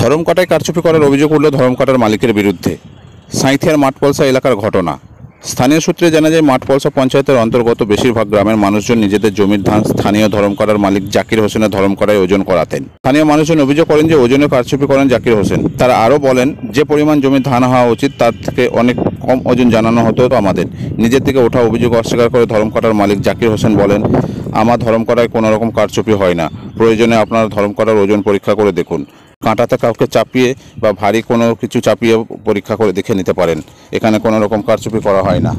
ধরমকাটায় কারচুপি করার অভিযোগ উঠল ধরমকাটার মালিকের বিরুদ্ধে। সাঁইথিয়ার মাঠপলসা এলাকার ঘটনা। স্থানীয় সূত্রে জানা যায়, মাঠপলসা পঞ্চায়েতের অন্তর্গত বেশিরভাগ গ্রামের মানুষজন নিজেদের জমির ধান স্থানীয় ধরমকাটার মালিক জাকির হোসেনের ধরমকাটায় ওজন করাতেন। স্থানীয় মানুষজন অভিযোগ করেন যে ওজনে কারচুপি করেন জাকির হোসেন। তারা আরও বলেন, যে পরিমাণ জমির ধান হওয়া উচিত তার থেকে অনেক কম ওজন জানানো হতো আমাদের। নিজের থেকে ওঠা অভিযোগ অস্বীকার করে ধরমকাটার মালিক জাকির হোসেন বলেন, আমার ধরমকাটায় কোনো রকম কারচুপি হয় না। প্রয়োজনে আপনারা ধরমকাটার ওজন পরীক্ষা করে দেখুন। কাঁটাতে কাউকে চাপিয়ে বা ভারী কোনো কিছু চাপিয়ে পরীক্ষা করে দেখে নিতে পারেন। এখানে কোনো রকম কারচুপি করা হয় না।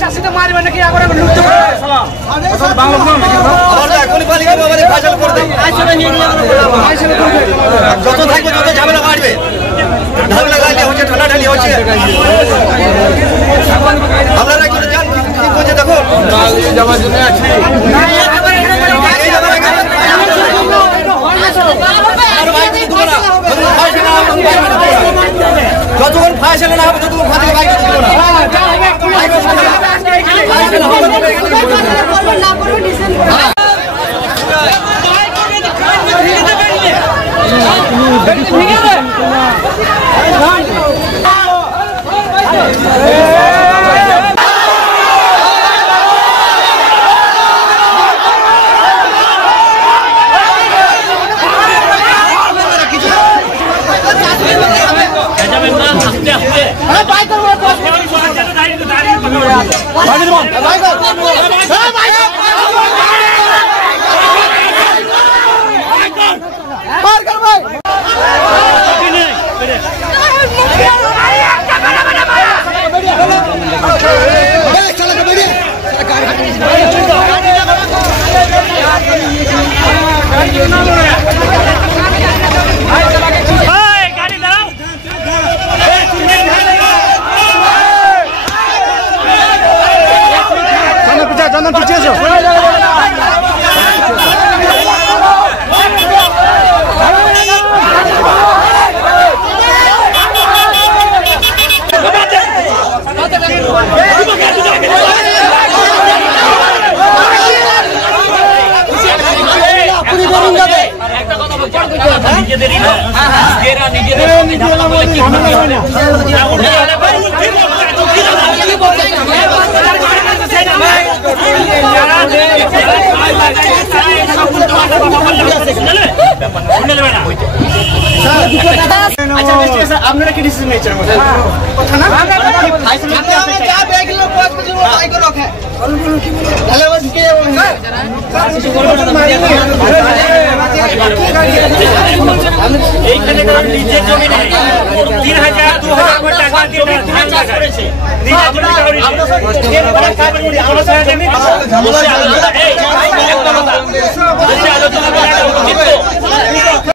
চাষিটা মারবে নাকি আবার লুপ্ত করে যত থাকবে তত ঝামেলা বাড়বে। ঢাল লাগাইলে হচ্ছে ঠান্ডাঢালি হচ্ছে। আপনারা একটু যান, কি করছে দেখো। যতক্ষণ ফাইসলা না হবে ততক্ষণ ফাঁসি বাইক ছিল না। আপনারা কি ডিসিশন নিয়েছেন কথা না এইখানে নিজের জমি নেই 3000 2000 টাকা দিয়ে ধান চাষ করেছে। আলোচনা